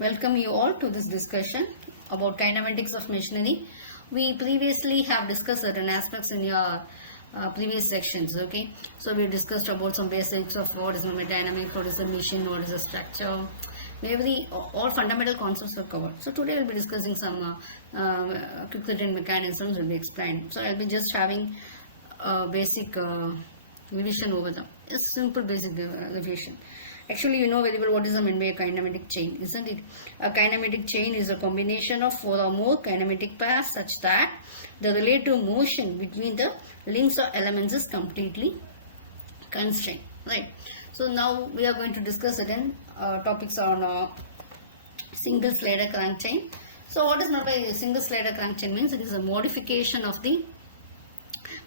Welcome you all to this discussion about kinematics of machinery. We previously have discussed certain aspects in your previous sections, okay? So we discussed about some basics of what is dynamics, what is the machine, what is the structure. All fundamental concepts were covered. So today we'll be discussing some quick written mechanisms will be explained. So I'll be just having a basic revision over them. A simple basic revision. Actually, you know very well what is meant by a kinematic chain, isn't it? A kinematic chain is a combination of 4 or more kinematic pairs such that the relative motion between the links or elements is completely constrained, right? So now we are going to discuss certain topics on single slider crank chain. So what is meant by a single slider crank chain means it is a modification of the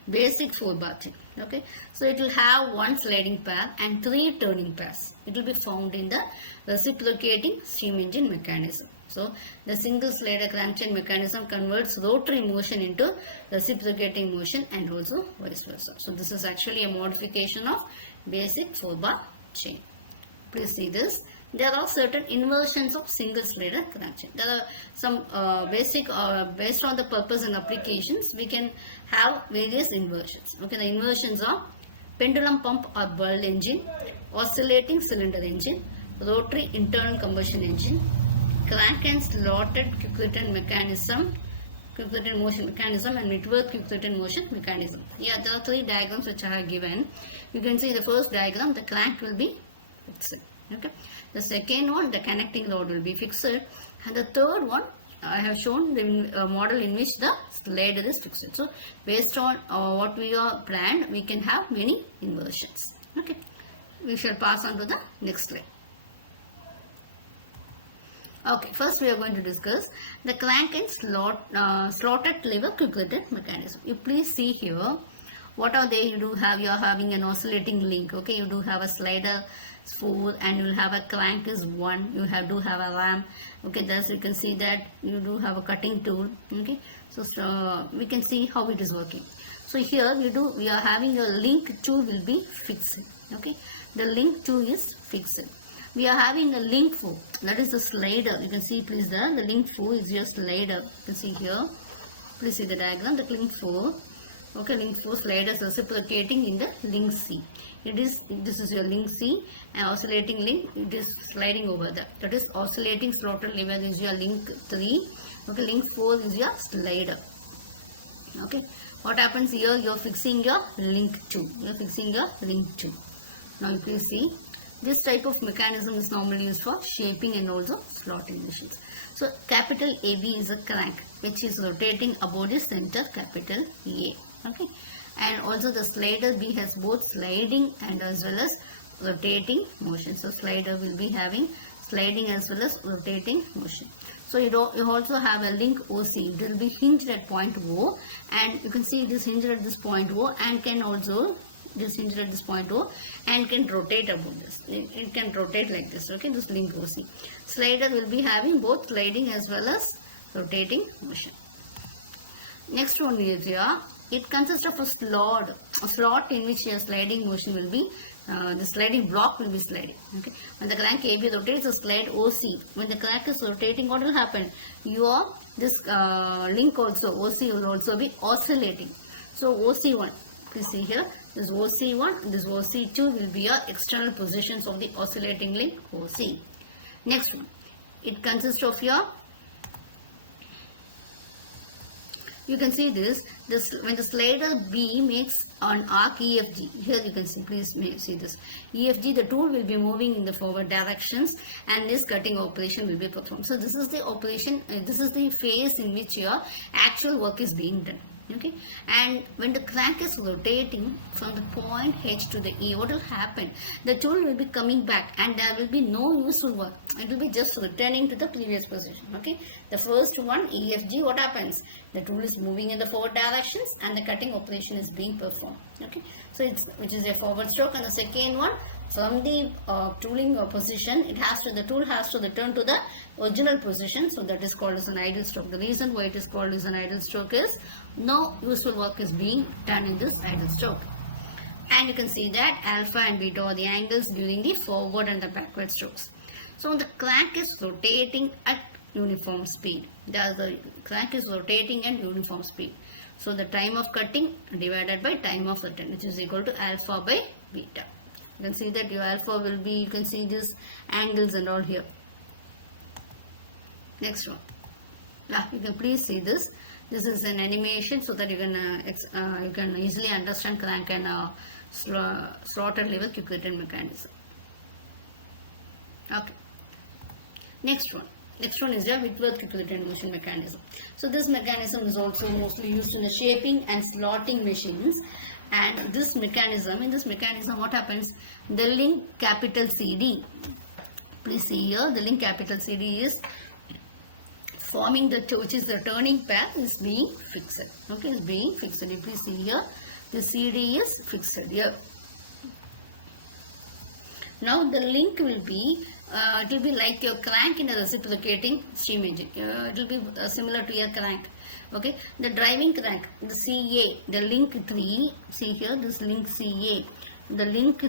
basic 4-bar chain. Okay, so it will have one sliding pair and 3 turning pairs. It will be found in the reciprocating steam engine mechanism. So the single slider crank chain mechanism converts rotary motion into reciprocating motion and also vice versa. So this is actually a modification of basic 4-bar chain. Please see this. There are certain inversions of single slider crank chain. There are some basic, based on the purpose and applications, we can have various inversions. Okay, the inversions are pendulum pump or Bull engine, oscillating cylinder engine, rotary internal combustion engine, crank and slotted quick return mechanism, quick return motion mechanism, and Whitworth quick return motion mechanism. Here there are 3 diagrams which I have given. You can see the first diagram, the crank will be fixed. Okay. The second one, the connecting rod will be fixed, and the third one I have shown the model in which the slider is fixed. So based on what we are planned, we can have many inversions. Okay, we shall pass on to the next slide. Okay, first we are going to discuss the crank and slotted lever quick return mechanism. You please see here what are they. You are having an oscillating link. Okay, you do have a slider 4 and you will have a crank is 1. You do have a ram. Okay, thus you can see that you do have a cutting tool. Okay, so we can see how it is working. So here we are having a link 2 will be fixed. Okay, the link 2 is fixed. We are having a link 4, that is the slider. You can see please there, the link 4 is your slider. You can see here, please see the diagram, the link 4. Okay, link 4 sliders reciprocating in the link C. This is your link C, and oscillating link, it is sliding over there. That is oscillating slotted lever is your link 3. Okay, link 4 is your slider. Okay, what happens here? You are fixing your link 2. You are fixing your link 2. Now you please see, this type of mechanism is normally used for shaping and also slotting machines. So capital AB is a crank which is rotating about the center capital A. Okay, and also the slider B has both sliding and as well as rotating motion. So slider will be having sliding as well as rotating motion. So you also have a link OC. It will be hinged at point O, and you can see it is hinged at this point O and can also hinged at this point O and can rotate about this. It can rotate like this. Okay, this link OC. Slider will be having both sliding as well as rotating motion. Next one is here. It consists of a slot in which your sliding motion will be, the sliding block will be sliding. Okay, when the crank AB rotates, the slide OC. When the crank is rotating, what will happen? This link also, OC will also be oscillating. So OC1, please see here, this OC1, this OC2 will be your external positions of the oscillating link OC. Next one, it consists of your, you can see this when the slider B makes an arc EFG. Here you can see, please see this EFG, the tool will be moving in the forward directions and this cutting operation will be performed. So this is the operation, this is the phase in which your actual work is being done. Okay, and when the crank is rotating from the point H to the E, what will happen? The tool will be coming back and there will be no useful work. It will be just returning to the previous position. Okay, the first one EFG, what happens? The tool is moving in the forward directions and the cutting operation is being performed. Okay, so which is a forward stroke, and the second one from the tooling position, the tool has to return to the original position. So that is called as an idle stroke. The reason why it is called as an idle stroke is no useful work is being done in this idle stroke. And you can see that alpha and beta are the angles during the forward and the backward strokes. So the crank is rotating at uniform speed. The crank is rotating at uniform speed. So the time of cutting divided by time of return, which is equal to alpha by beta. You can see that your alpha will be, you can see these angles and all here. Next one. Yeah, you can please see this. This is an animation so that you can easily understand crank and slotted lever quick return mechanism. Okay. Next one. Next one is the Whitworth quick return motion mechanism. So this mechanism is also mostly used in the shaping and slotting machines. And in this mechanism, what happens? The link capital CD. Please see here, the link capital CD is forming which is the turning pair is being fixed. Okay, is being fixed. You please see here, the CD is fixed here. Now the link will be, it will be like your crank in a reciprocating steam engine. It will be similar to your crank. Okay, the driving crank, the CA, the link 3, see here, this link CA, the link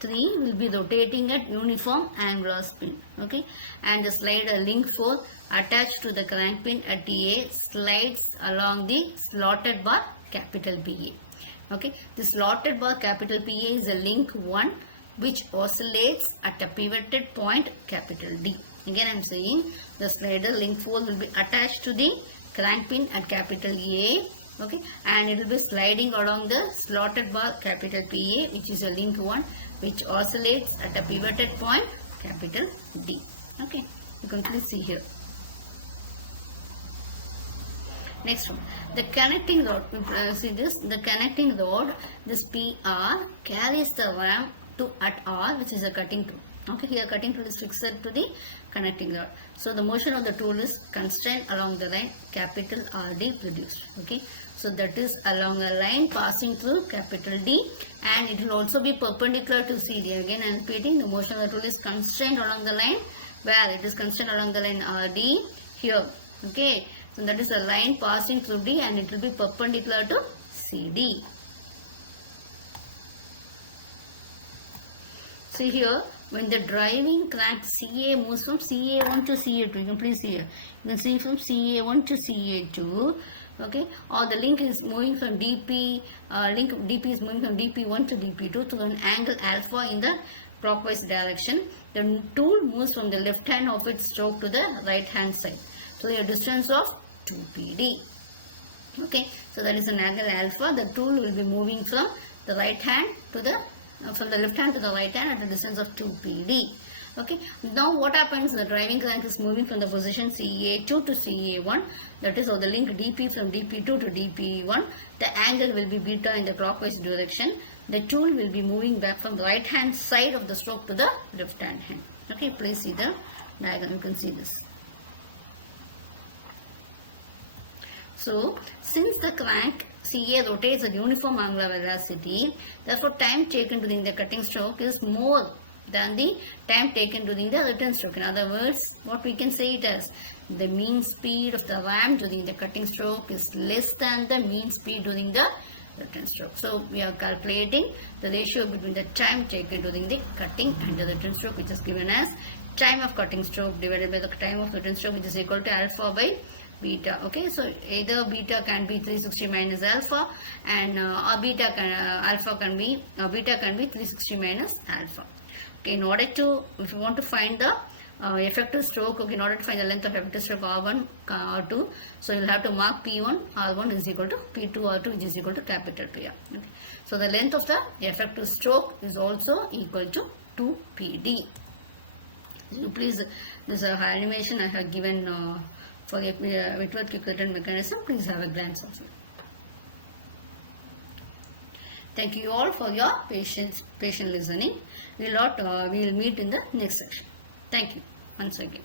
3 will be rotating at uniform angular spin. Okay, and the slider link 4 attached to the crank pin at A slides along the slotted bar capital PA. Okay, the slotted bar capital PA is a link 1 which oscillates at a pivoted point capital D. Again I am saying the slider link 4 will be attached to the crank pin at capital A. Okay, and it will be sliding along the slotted bar capital PA, which is a link 1 which oscillates at a pivoted point capital D. Okay, you can please see here. Next one, the connecting rod. See this, the connecting rod, this PR carries the ram to at R, which is a cutting tool. Okay, here cutting tool is fixed to the connecting rod. So the motion of the tool is constrained along the line capital RD produced. Okay, so that is along a line passing through capital D, and it will also be perpendicular to CD. Again I am repeating, the motion of the tool is constrained along the line, where it is constrained along the line RD here. Okay, so that is a line passing through D and it will be perpendicular to CD. See here, when the driving crank CA moves from CA1 to CA2, you can please see here, you can see from CA1 to CA2, okay, or the link is moving from DP, link DP is moving from DP1 to DP2 through an angle alpha in the clockwise direction. The tool moves from the left hand of its stroke to the right hand side. So a distance of 2 PD. Okay, so that is an angle alpha. The tool will be moving from the right hand to the from the left hand to the right hand at a distance of 2 PD. Okay, now what happens? The driving crank is moving from the position CA2 to CA1, that is, or the link DP from DP2 to DP1. The angle will be beta in the clockwise direction. The tool will be moving back from the right hand side of the stroke to the left hand. Okay, please see the diagram. You can see this. So, since the crank CA rotates at uniform angular velocity, therefore time taken during the cutting stroke is more than the time taken during the return stroke. In other words, what we can say it as, the mean speed of the ram during the cutting stroke is less than the mean speed during the return stroke. So, we are calculating the ratio between the time taken during the cutting and the return stroke, which is given as time of cutting stroke divided by the time of return stroke, which is equal to alpha by beta. Okay, so either beta can be 360 minus alpha, and or beta can alpha can be beta can be 360 minus alpha. Okay, in order to, if you want to find the effective stroke, okay, in order to find the length of effective stroke R1 R2, so you will have to mark P1 R1 is equal to P2 R2, which is equal to capital PR. Okay, so the length of the effective stroke is also equal to 2 PD. So please, this animation I have given for a Whitworth quick return mechanism. Please have a glance of it. Thank you all for your patient listening. We will meet in the next section. Thank you once again.